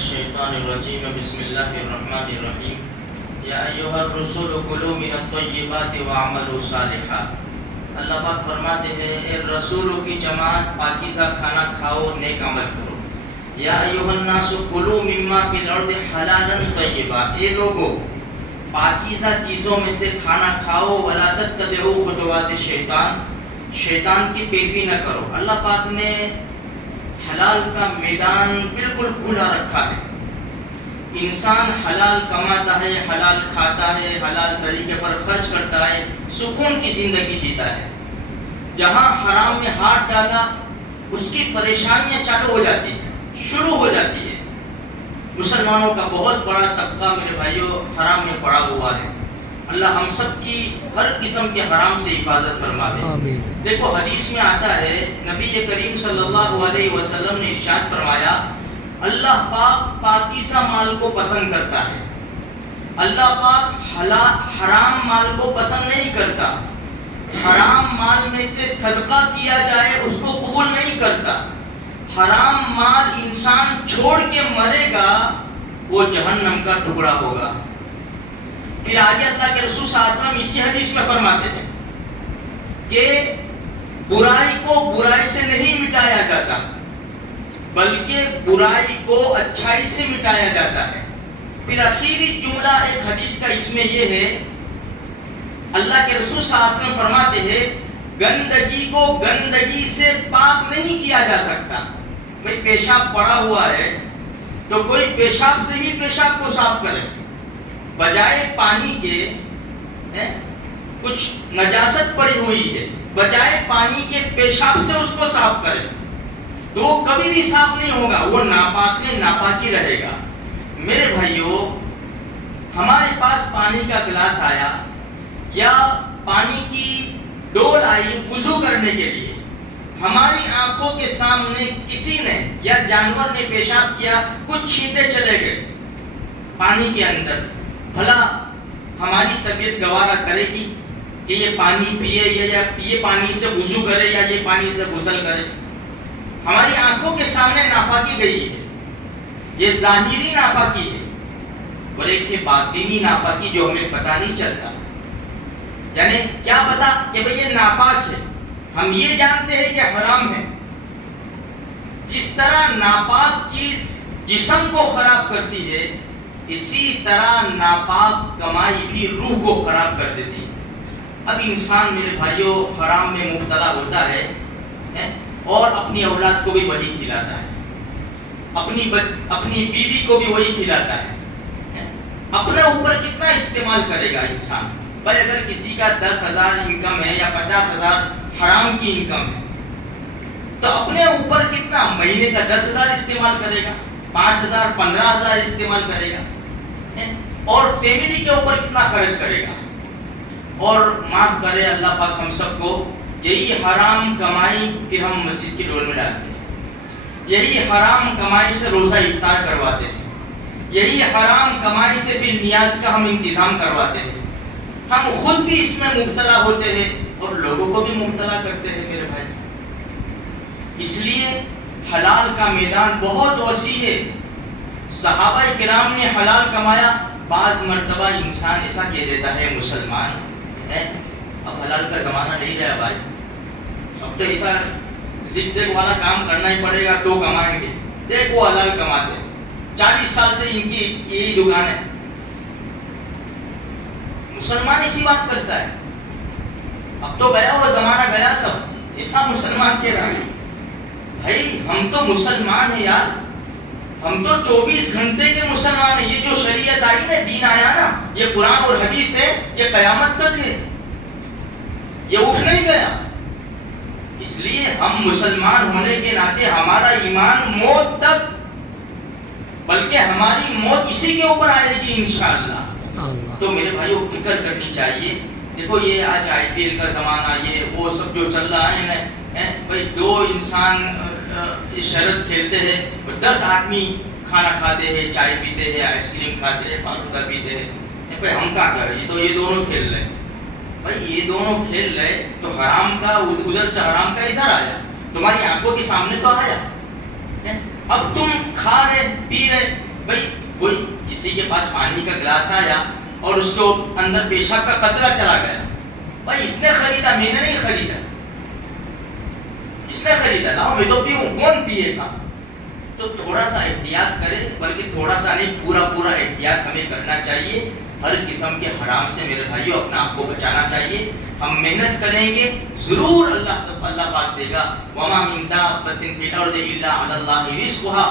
الشيطان الرجيم بسم الله الرحمن الرحيم یا ایھا الرسول کلوا من الطیبات واعملوا صالحا. اللہ پاک فرماتے ہیں اے رسولوں کی جماعت پاکیزہ کھانا کھاؤ، نیک عمل کرو. یا ایھا الناس کلوا مما فی الارض حلالا طیبا، اے لوگو پاکیزہ چیزوں میں سے کھانا کھاؤ. ولا تتبعوا خطوات الشیطان، شیطان کی پیروی نہ کرو. اللہ پاک نے حلال کا میدان بالکل کھلا رکھا ہے. انسان حلال کماتا ہے، حلال کھاتا ہے، حلال طریقے پر خرچ کرتا ہے، سکون کی زندگی جیتا ہے. جہاں حرام میں ہاتھ ڈالا اس کی پریشانیاں چالو ہو جاتی ہیں، شروع ہو جاتی ہے. مسلمانوں کا بہت بڑا طبقہ میرے بھائیوں حرام میں پڑا ہوا ہے. اللہ ہم سب کی ہر قسم کے حرام سے حفاظت فرماوے. دیکھو حدیث میں آتا ہے، نبی کریم صلی اللہ علیہ وسلم نے ارشاد فرمایا اللہ پاک پاکیزہ مال کو پسند کرتا ہے. اللہ پاک حرام مال کو پسند نہیں کرتا. حرام مال میں سے صدقہ کیا جائے اس کو قبول نہیں کرتا. حرام مال انسان چھوڑ کے مرے گا وہ جہنم کا ٹکڑا ہوگا. پھر آگے اللہ کے رسول صلی اللہ علیہ وسلم اسی حدیث میں فرماتے ہیں کہ برائی کو برائی سے نہیں مٹایا جاتا بلکہ برائی کو اچھائی سے مٹایا جاتا ہے. پھر آخری جملہ ایک حدیث کا اس میں یہ ہے، اللہ کے رسول صلی اللہ علیہ وسلم فرماتے ہیں گندگی کو گندگی سے پاک نہیں کیا جا سکتا. بھئی پیشاب پڑا ہوا ہے تو کوئی پیشاب سے ہی پیشاب کو صاف کرے، بجائے پانی کے کچھ نجاست پڑی ہوئی ہے، بجائے پانی کے پیشاب سے اس کو صاف کرے تو وہ کبھی بھی صاف نہیں ہوگا، وہ ناپاک نے ناپاکی رہے گا. میرے بھائیوں، ہمارے پاس پانی کا گلاس آیا یا پانی کی ڈول آئی وضو کرنے کے لیے، ہماری آنکھوں کے سامنے کسی نے یا جانور نے پیشاب کیا، کچھ چھینٹے چلے گئے پانی کے اندر، بھلا ہماری طبیعت گوارا کرے گی کہ یہ پانی پیے یا یہ پانی سے وضو کرے یا یہ پانی سے غسل کرے؟ ہماری آنکھوں کے سامنے ناپاکی گئی ہے، یہ ظاہری ناپاکی ہے، اور ایک ہے باطنی ناپاکی جو ہمیں پتہ نہیں چلتا. یعنی کیا پتا کہ بھئی یہ ناپاک ہے، ہم یہ جانتے ہیں کہ حرام ہے. جس طرح ناپاک چیز جسم کو خراب کرتی ہے، اسی طرح ناپاک کمائی بھی روح کو خراب کر دیتی ہے. اب انسان میرے بھائیوں حرام میں مبتلا ہوتا ہے اور اپنی اولاد کو بھی وہی کھلاتا ہے، اپنی بیوی کو بھی وہی کھلاتا ہے. اپنے اوپر کتنا استعمال کرے گا انسان؟ بھائی اگر کسی کا 10,000 انکم ہے یا 50,000 حرام کی انکم ہے تو اپنے اوپر کتنا مہینے کا 10,000 استعمال کرے گا، 5,000 15,000 استعمال کرے گا، اور فیملی کے اوپر کتنا خرچ کرے گا. اور معاف کرے اللہ پاک ہم سب کو، یہی حرام کمائی پھر ہم مسجد کی ڈول میں ڈالتے ہیں، یہی حرام کمائی سے روزہ افطار کرواتے ہیں، یہی حرام کمائی سے پھر نیاز کا ہم انتظام کرواتے ہیں. ہم خود بھی اس میں مبتلا ہوتے ہیں اور لوگوں کو بھی مبتلا کرتے ہیں میرے بھائی. اس لیے حلال کا میدان بہت وسیع ہے. صحابہ کرام نے حلال کمایا. بعض مرتبہ انسان ایسا کہہ دیتا ہے مسلمان ہے اب حلال کا زمانہ نہیں رہا بھائی، اب تو ایسا زگ والا کام کرنا ہی پڑے گا تو کمائیں گے. دیکھ وہ حلال کماتے 40 سال سے ان کی یہی دکان ہے. مسلمان اسی بات کرتا ہے. اب تو گیا وہ زمانہ گیا سب، ایسا مسلمان کہہ رہا ہے. بھائی ہم تو مسلمان ہیں یار، ہم تو 24 گھنٹے کے مسلمان ہیں. یہ جو شریعت آئی نا، دین آیا نا، یہ قرآن اور حدیث ہے، یہ قیامت تک ہے، یہ اٹھ نہیں گیا. اس لیے ہم مسلمان ہونے کے ناطے ہمارا ایمان موت تک، بلکہ ہماری موت اسی کے اوپر آئے گی انشاءاللہ. تو میرے بھائیوں فکر کرنی چاہیے. دیکھو یہ آج IPL کا زمانہ، یہ وہ سب جو چل رہا ہے نا، بھائی 2 انسان شرط کھیلتے ہیں، 10 آدمی کھانا کھاتے ہیں، چائے پیتے ہیں، آئس کریم کھاتے ہیں، فالودہ پیتے ہیں. بھائی ہم کیا کریں، تو یہ دونوں کھیل رہے. بھائی یہ دونوں کھیل رہے تو حرام کا ادھر سے حرام کا ادھر آیا، تمہاری آنکھوں کے سامنے تو آیا. اب تم کھا رہے پی رہے بھائی کوئی کسی کے پاس پانی کا گلاس آیا اور اس کو اندر پیشاب کا قطرہ چلا گیا، بھائی اس نے خریدا، میں نے نہیں خریدا، اس نے خریدا، لاؤ میں تو پیوں، کون پیے گا؟ تو تھوڑا سا احتیاط کرے، بلکہ تھوڑا سا نہیں پورا احتیاط ہمیں کرنا چاہیے۔ ہر قسم کے حرام سے میرے بھائیوں اپنا آپ کو بچانا چاہیے۔ ہم محنت کریں گے ضرور اللہ پاک دے گا۔ وَمَا مِن دَابَّةٍ فِي الْأَرْضِ إِلَّا عَلَى اللَّهِ رِزْقُهَا،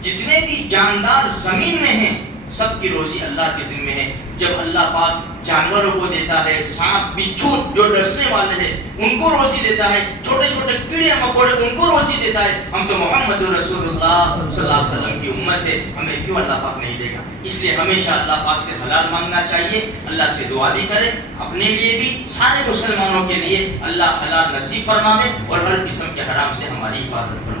جتنے بھی جاندار زمین میں ہیں سب کی روزی اللہ کے ذمے ہے۔ جب اللہ پاک جانوروں کو دیتا ہے، سانپ بچھو جو ڈسنے والے ہیں ان کو روزی دیتا ہے، چھوٹے چھوٹے کیڑے مکوڑے ان کو روزی دیتا ہے، ہم تو محمد رسول اللہ صلی اللہ علیہ وسلم کی امت ہے، ہمیں کیوں اللہ پاک نہیں دے گا؟ اس لیے ہمیشہ اللہ پاک سے حلال مانگنا چاہیے، اللہ سے دعا بھی کرے، اپنے لیے بھی سارے مسلمانوں کے لیے اللہ حلال نصیب فرماوے اور ہر قسم کے حرام سے ہماری حفاظت فرمائے۔